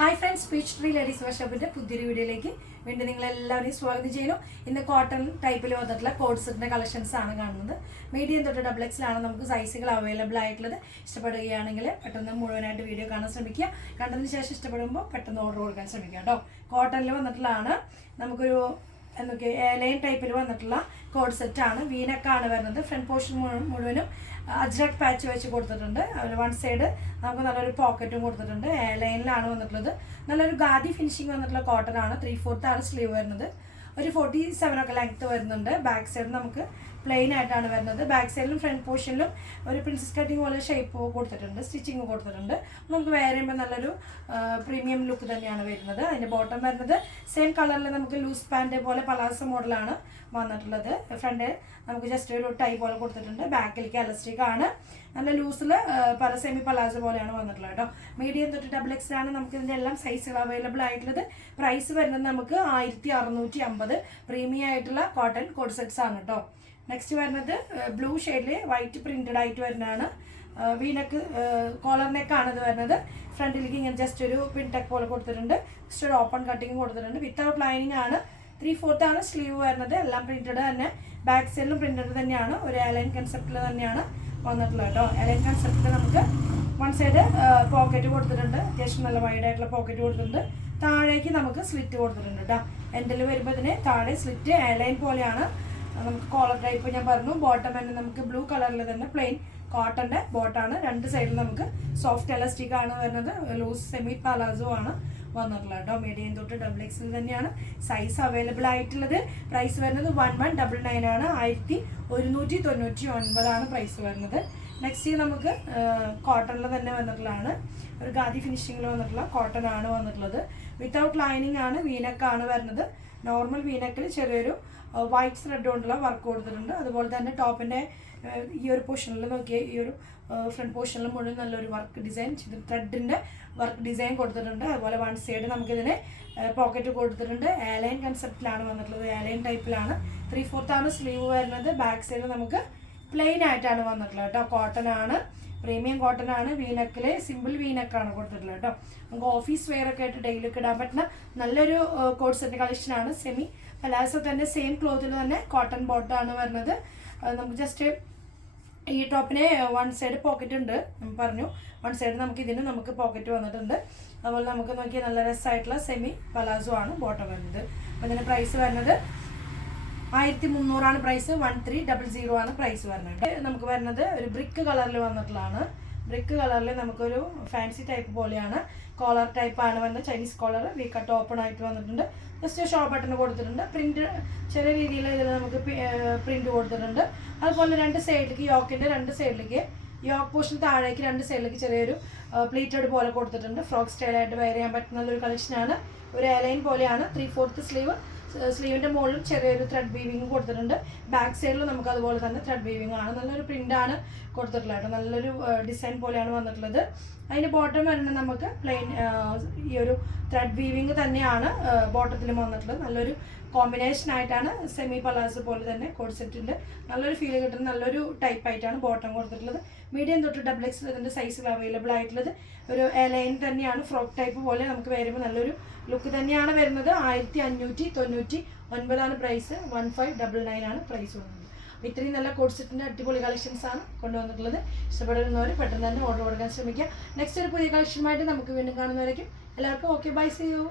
Hi friends, peach tree ladies വർക്ക്ഷോപ്പിന്റെ പുതിയൊരു വീഡിയോയിലേക്ക് വീണ്ടും നിങ്ങളെല്ലാവരെയും സ്വാഗതം ചെയ്യുന്നു. ഇന്ന് കോട്ടൺ ടൈപ്പിൽ വന്നിട്ടുള്ള കോഡ് സെറ്റിന്റെ കളക്ഷൻസ് ആണ് കാണുന്നത്. മീഡിയം തൊട്ട് ഡബിൾ എക്സിലാണ് നമുക്ക് സൈസുകൾ അവൈലബിൾ ആയിട്ടുള്ളത്. ഇഷ്ടപ്പെടുകയാണെങ്കിൽ പെട്ടെന്ന് മുഴുവനായിട്ട് വീഡിയോ കാണാൻ ശ്രമിക്കുക. കണ്ടതിന് ശേഷം ഇഷ്ടപ്പെടുമ്പോൾ പെട്ടെന്ന് ഓർഡർ കൊടുക്കാൻ ശ്രമിക്കുക കേട്ടോ. കോട്ടണിൽ വന്നിട്ടുള്ളതാണ്. നമുക്കൊരു ലൈൻ ടൈപ്പിൽ വന്നിട്ടുള്ള കോഡ് സെറ്റാണ്. വീനക്കാണ് വരുന്നത്. ഫ്രണ്ട് പോർഷൻ മുഴുവനും അജ്രക് പാച്ച് വെച്ച് കൊടുത്തിട്ടുണ്ട്. അതുപോലെ വൺ സൈഡ് നമുക്ക് നല്ലൊരു പോക്കറ്റും കൊടുത്തിട്ടുണ്ട്. ലൈനിലാണ് വന്നിട്ടുള്ളത്. നല്ലൊരു ഗാദി ഫിനിഷിങ് വന്നിട്ടുള്ള കോട്ടൺ ആണ്. 3/4 ആണ് സ്ലീവ് വരുന്നത്. ഒരു 47 ഒക്കെ ലെങ്ത് വരുന്നുണ്ട്. ബാക്ക് സൈഡ് നമുക്ക് പ്ലെയിൻ ആയിട്ടാണ് വരുന്നത്. ബാക്ക് സൈഡിലും ഫ്രണ്ട് പോർഷനിലും ഒരു പ്രിൻസസ് കട്ടിങ് പോലെ ഷേപ്പ് കൊടുത്തിട്ടുണ്ട്, സ്റ്റിച്ചിങ് കൊടുത്തിട്ടുണ്ട്. നമുക്ക് വേറെ ചെയ്യുമ്പോൾ നല്ലൊരു പ്രീമിയം ലുക്ക് തന്നെയാണ് വരുന്നത്. അതിൻ്റെ ബോട്ടം വരുന്നത് സെയിം കളറിൽ നമുക്ക് ലൂസ് പാൻറ് പോലെ പലാസോ മോഡലാണ് വന്നിട്ടുള്ളത്. ഫ്രണ്ട് നമുക്ക് ജസ്റ്റ് ഒരു ടൈ പോലെ കൊടുത്തിട്ടുണ്ട്. ബാക്കിലേക്ക് എലാസ്റ്റിക് ആണ്. നല്ല ലൂസിൽ സെമി പലാസോ പോലെയാണ് വന്നിട്ടുള്ളത് കേട്ടോ. മീഡിയം തൊട്ട് ഡബിൾ എക്സ് ആണ് നമുക്ക് ഇതിൻ്റെ എല്ലാം സൈസുകൾ അവൈലബിൾ ആയിട്ടുള്ളത്. പ്രൈസ് വരുന്നത് നമുക്ക് 1650 പ്രീമിയം ആയിട്ടുള്ള കോട്ടൺ കോഡ് സെറ്റ്സ് ആണ് കേട്ടോ. നെക്സ്റ്റ് വരുന്നത് ബ്ലൂ ഷെയ്ഡിൽ വൈറ്റ് പ്രിന്റഡ് ആയിട്ട് വരുന്നതാണ്. വീനക്ക് കോളർ നെക്കാണ് ഇത് വരുന്നത്. ഫ്രണ്ടിലേക്ക് ഇങ്ങനെ ജസ്റ്റ് ഒരു പിൻടെക് പോലെ കൊടുത്തിട്ടുണ്ട്. ജസ്റ്റ് ഒരു ഓപ്പൺ കട്ടിങ് കൊടുത്തിട്ടുണ്ട്. വിത്തൗട്ട് ലൈനിങ് ആണ്. 3/4 ആണ് സ്ലീവ് വരുന്നത്. എല്ലാം പ്രിന്റഡ് തന്നെ. ബാക്ക് സൈഡിലും പ്രിന്റഡ് തന്നെയാണ്. ഒരു എലൈൻ കൺസെപ്റ്റിൽ തന്നെയാണ് വന്നിട്ടുള്ളത് കേട്ടോ. എലൈൻ കൺസെപ്റ്റിൽ നമുക്ക് വൺ സൈഡ് പോക്കറ്റ് കൊടുത്തിട്ടുണ്ട്. അത്യാവശ്യം നല്ല വൈഡ് ആയിട്ടുള്ള പോക്കറ്റ് കൊടുത്തിട്ടുണ്ട്. താഴേക്ക് നമുക്ക് സ്ലിറ്റ് കൊടുത്തിട്ടുണ്ട് കേട്ടോ. എൻഡിൽ വരുമ്പോൾ ഇതിന് താഴെ സ്ലിറ്റ് എലൈൻ പോലെയാണ്. നമുക്ക് കോളർ ടൈപ്പ് ഞാൻ പറഞ്ഞു. ബോട്ടം തന്നെ നമുക്ക് ബ്ലൂ കളറിൽ തന്നെ പ്ലെയിൻ കോട്ടൻ്റെ ബോട്ടാണ്. രണ്ട് സൈഡിൽ നമുക്ക് സോഫ്റ്റ് എലാസ്റ്റിക് ആണ് വരുന്നത്. ലൂസ് സെമി പലാസോ ആണ് വന്നിട്ടുള്ളത് കേട്ടോ. മീഡിയം തൊട്ട് ഡബിൾ എക്സിൽ തന്നെയാണ് സൈസ് അവൈലബിൾ ആയിട്ടുള്ളത്. പ്രൈസ് വരുന്നത് 1199 ആണ്. 1199 ആണ് പ്രൈസ് വരുന്നത്. നെക്സ്റ്റ് നമുക്ക് കോട്ടണിൽ തന്നെ വന്നിട്ടുള്ളതാണ്. ഒരു ഗാദി ഫിനിഷിങ്ങിൽ വന്നിട്ടുള്ള കോട്ടൺ ആണ് വന്നിട്ടുള്ളത്. വിത്തൗട്ട് ലൈനിങ് ആണ്. വീനക്കാണ് വരുന്നത്. നോർമൽ വീനക്കിൽ ചെറിയൊരു വൈറ്റ് ത്രെഡ് കൊണ്ടുള്ള വർക്ക് കൊടുത്തിട്ടുണ്ട്. അതുപോലെ തന്നെ ടോപ്പിൻ്റെ ഈ ഒരു പോർഷനിൽ നോക്കിയ ഈ ഒരു ഫ്രണ്ട് പോർഷനിൽ മുഴുവൻ നല്ലൊരു വർക്ക് ഡിസൈൻ ത്രെഡിൻ്റെ വർക്ക് ഡിസൈൻ കൊടുത്തിട്ടുണ്ട്. അതുപോലെ വൺ സൈഡ് നമുക്കിതിന് പോക്കറ്റ് കൊടുത്തിട്ടുണ്ട്. എലൈൻ കൺസെപ്റ്റിലാണ് വന്നിട്ടുള്ളത്. എലൈൻ ടൈപ്പിലാണ്. 3/4 ആണ് സ്ലീവ് വരുന്നത്. ബാക്ക് സൈഡ് നമുക്ക് പ്ലെയിൻ ആയിട്ടാണ് വന്നിട്ടുള്ളത് കേട്ടോ. കോട്ടൺ ആണ്. പ്രീമിയം കോട്ടൺ ആണ്. വീനക്കിൽ സിമ്പിൾ വീനക്കാണ് കൊടുത്തിട്ടുള്ളത് കേട്ടോ. നമുക്ക് ഓഫീസ് വെയർ ഒക്കെ ആയിട്ട് ഡെയിലിക്ക് ഇടാൻ പറ്റുന്ന നല്ലൊരു കോഡ് സെറ്റ് കളക്ഷൻ ആണ്. സെമി പലാസോ തന്നെ സെയിം ക്ലോത്തിൽ തന്നെ കോട്ടൺ ബോട്ടാണ് വരുന്നത്. നമുക്ക് ജസ്റ്റ് ഈ ടോപ്പിന് വൺ സൈഡ് പോക്കറ്റ് ഉണ്ട് പറഞ്ഞു. വൺ സൈഡ് നമുക്ക് പോക്കറ്റ് വന്നിട്ടുണ്ട്. അതുപോലെ നമുക്ക് നോക്കിയാൽ നല്ല രസമായിട്ടുള്ള സെമി പലാസോ ആണ് ബോട്ടം വരുന്നത്. അപ്പോൾ ഇതിൻ്റെ പ്രൈസ് വരുന്നത് 1300 ആണ് പ്രൈസ്. 1300 ആണ് പ്രൈസ് വരുന്നത്. നമുക്ക് വരുന്നത് ഒരു ബ്രിക്ക് കളറിൽ വന്നിട്ടുള്ളതാണ്. ബ്രിക്ക് കളറിൽ നമുക്കൊരു ഫാൻസി ടൈപ്പ് പോലെയാണ്. കോളർ ടൈപ്പാണ് വരുന്നത്. Chinese collar V cut open ആയിട്ട് വന്നിട്ടുണ്ട്. ജസ്റ്റ് ഷോ ബട്ടൺ കൊടുത്തിട്ടുണ്ട്. പ്രിന്റ് ചെറിയ രീതിയിൽ ഇതിൽ നമുക്ക് പ്രിന്റ് കൊടുത്തിട്ടുണ്ട്. അതുപോലെ രണ്ട് സൈഡിലേക്ക് യോക്കിൻ്റെ രണ്ട് സൈഡിലേക്ക് യോക്ക് പോർഷൻ താഴേക്ക് രണ്ട് സൈഡിലേക്ക് ചെറിയൊരു പ്ലീറ്റഡ് പോലെ കൊടുത്തിട്ടുണ്ട്. ഫ്രോക്ക് സ്റ്റൈലായിട്ട് വെയർ ചെയ്യാൻ പറ്റുന്ന നല്ലൊരു കളക്ഷനാണ്. ഒരു എലൈൻ പോലെയാണ്. 3/4 സ്ലീവ്. സ്ലീവിൻ്റെ മുകളിലും ചെറിയൊരു ത്രെഡ് വീവിങ് കൊടുത്തിട്ടുണ്ട്. ബാക്ക് സൈഡിൽ നമുക്ക് അതുപോലെ തന്നെ ത്രെഡ് വീവിങ് ആണ്. നല്ലൊരു പ്രിൻ്റാണ് കൊടുത്തിട്ടുള്ളത്. നല്ലൊരു ഡിസൈൻ പോലെയാണ് വന്നിട്ടുള്ളത്. അതിൻ്റെ ബോട്ടം വരുന്നത് നമുക്ക് പ്ലെയിൻ ഈ ഒരു ത്രെഡ് വീവിങ് തന്നെയാണ് ബോട്ടത്തിലും വന്നിട്ടുള്ളത്. നല്ലൊരു കോമ്പിനേഷൻ ആയിട്ടാണ്. സെമി പലാസോ പോലെ തന്നെ കോഡ് സെറ്റിൻ്റെ നല്ലൊരു ഫീൽ കിട്ടുന്ന നല്ലൊരു ടൈപ്പ് ആയിട്ടാണ് ബോട്ടം കൊടുത്തിട്ടുള്ളത്. മീഡിയം തൊട്ട് ഡബിൾ എക്സ് ഇതിൻ്റെ സൈസുകൾ അവൈലബിൾ ആയിട്ടുള്ളത്. ഒരു ലൈൻ തന്നെയാണ്. ഫ്രോക്ക് ടൈപ്പ് പോലെ നമുക്ക് വരുമ്പോൾ നല്ലൊരു ലുക്ക് തന്നെയാണ് വരുന്നത്. 1599 ആണ് പ്രൈസ്. 1599 ആണ് പ്രൈസ് വന്നത്. ഇത്രയും നല്ല കോഡ് സെറ്റിൻ്റെ അടിപൊളി കളക്ഷൻസ് ആണ് കൊണ്ടുവന്നിട്ടുള്ളത്. ഇഷ്ടപ്പെടുന്നവർ പെട്ടെന്ന് തന്നെ ഓർഡർ കൊടുക്കാൻ ശ്രമിക്കുക. നെക്സ്റ്റ് ഒരു പുതിയ കളക്ഷനുമായിട്ട് നമുക്ക് വീണ്ടും കാണുന്നവരേക്കും എല്ലാവർക്കും ഓക്കെ, ബൈ, സീ യു.